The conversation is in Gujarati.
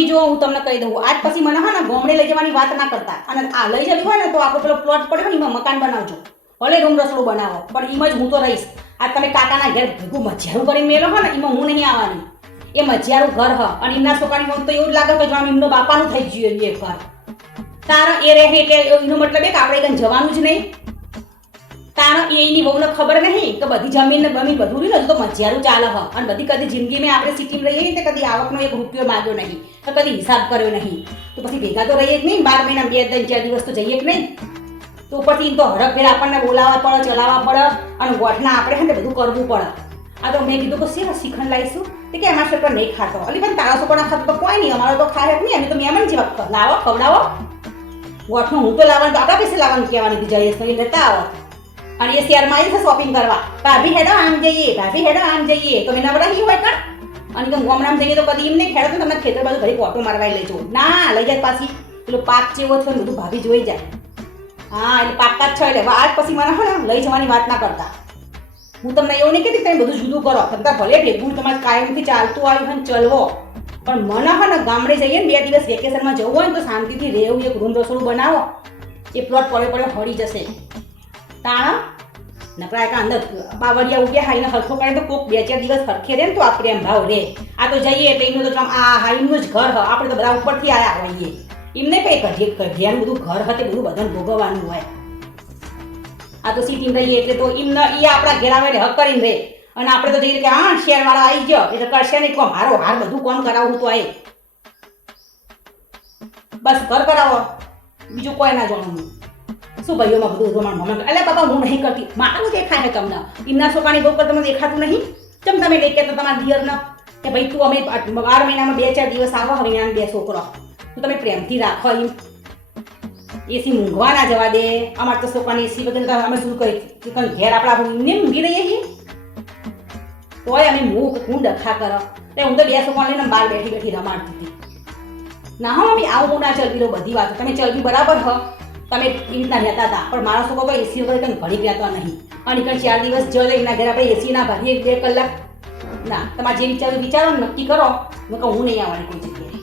મમ્મી જો હું તમને કહી દઉં આજ પછી મને હા ને ગામડે લઈ જવાની વાત ના કરતા અને આ લઈ જવી હોય ને તો આપણો પેલો પ્લોટ પડ્યો ને એમાં મકાન બનાવજો ભલે રૂમ રસોડું બનાવો પણ એમાં જ હું તો રહીશ આ તમે કાકાના ઘેર ભેગું મજારું કરીને મેલો હોય ને એમાં હું નહીં આવવાની એ મજારું ઘર હ અને એમના છોકરાની મને તો એવું જ લાગે કે જો એમનો બાપાનું થઈ ગયું એ ઘર તારા એ રહે એટલે એનો મતલબ એ કે આપણે કંઈ જવાનું જ નહીં તારા એની બહુને ખબર નહીં કે બધી જમીન ને બમીન બધું રહ્યું તો મજારું ચાલે હ અને બધી કદી જિંદગીમાં આપણે સિટીમાં રહીએ ને કદી આવકનો એક રૂપિયો માગ્યો નહીં તો કદી હિસાબ કર્યો નહીં તો પછી ભેગા તો રહીએ જ નહીં 12 મહિના 2-3-4 દિવસ તો જઈએ જ નહીં તો ઉપરથી તો હરક ફેર આપણને બોલાવવા પડે ચલાવવા પડે અને ગોઠના આપણે છે ને બધું કરવું પડે આ તો મેં કીધું કે શેના શીખણ લાવીશું તો કે અમારા છોકરા નહીં ખાતો અલી પણ તારા છોકરા ખાતો તો કોઈ નહીં અમારો તો ખાય જ નહીં અમે તો મહેમાન જેવા લાવો ખવડાવો ગોઠનું હું તો લાવવાનું તો આપણા પૈસે લાવવાનું કહેવાની જઈએ તો લેતા આવો અને એ શહેરમાં આવી છે શોપિંગ કરવા ભાભી હેડો આમ જઈએ ભાભી હેડો આમ જઈએ તો એના બધા ઈ હોય કણ અને કે ગામડામાં જઈએ તો કદી એમને ખેડો તો તમે ખેતર બાજુ ઘડી ઓટો મારવાઈ લેજો ના લઈ જાય પાછી પેલો પાક જેવો છે ને બધું ભાભી જોઈ જાય હા એટલે પાકા જ છે એટલે આજ પછી મને હા લઈ જવાની વાત ના કરતા હું તમને એવું નહીં કહેતી તમે બધું જુદું કરો તમતા ભલે ભેગું તમારે કાયમથી ચાલતું આવ્યું હોય ચલવો પણ મને હા ને ગામડે જઈએ ને 2 દિવસ વેકેશનમાં જવું હોય ને તો શાંતિથી રહેવું એક રૂમ રસોડું બનાવો એ પ્લોટ પડે હળી જશે તાણા નકરા કા અંદર બાવળિયા ઉગ્યા હાઈને હરખો કરે તો કોક 2-4 દિવસ હરખે રહે ને તો આપણે એમ ભાવ રે આ તો જઈએ એટલે એનું તો આ હાઈનું જ ઘર હ આપણે તો બધા ઉપરથી આયા હોઈએ એમને કઈ ઘેર બધું ઘર હતે બધું બધાને ભોગવવાનું હોય આ તો સિટીમાં રહીએ એટલે તો એમને એ આપણા ઘેર આવે હક કરીને રહે અને આપણે તો જઈએ કે હા શહેરવાળા આવી ગયો એટલે કરશે નહીં કોમ હારો હાર બધું કોમ કરાવવું તો આય બસ ઘર કરાવો બીજું કોઈ ના જોવાનું શું ભાઈઓમાં બધું રોમાણ મમ્મી એટલે બાબા હું નહીં કરતી મારું દેખાય છે તમને એમના છોકરાની બહુ તમને દેખાતું નહીં કેમ તમે લઈ કે તો તમારા દિયરને કે ભાઈ તું અમે 12 મહિનામાં 2-4 દિવસ આવો હવે એના 2 છોકરો તું તમે પ્રેમથી રાખો એમ એસી મૂંઘવા ના જવા દે અમારે તો છોકરાની એસી વગર અમે શું કરી ઘેર આપણા એમને મૂંઘી રહીએ છીએ તોય અમે હું ડખા કરો એટલે હું તો 2 છોકરા લઈને બહાર બેઠી રમાડતી હતી ના હા મમ્મી આવું હું ના ચલવી લો બધી વાતો તમે ચલવી બરાબર હ તમે એ રીતના રહેતા હતા પણ મારો છોકરો તો એસી વગર કંઈ ઘડી રહેતો નહીં અને કંઈ 4 દિવસ જલે એના ઘરે આપણે એસી ના ભરીએ 2 કલાક ના તમારે જે વિચારો ને નક્કી કરો મેં કહું હું નહીં આવવાની કોઈ જગ્યાએ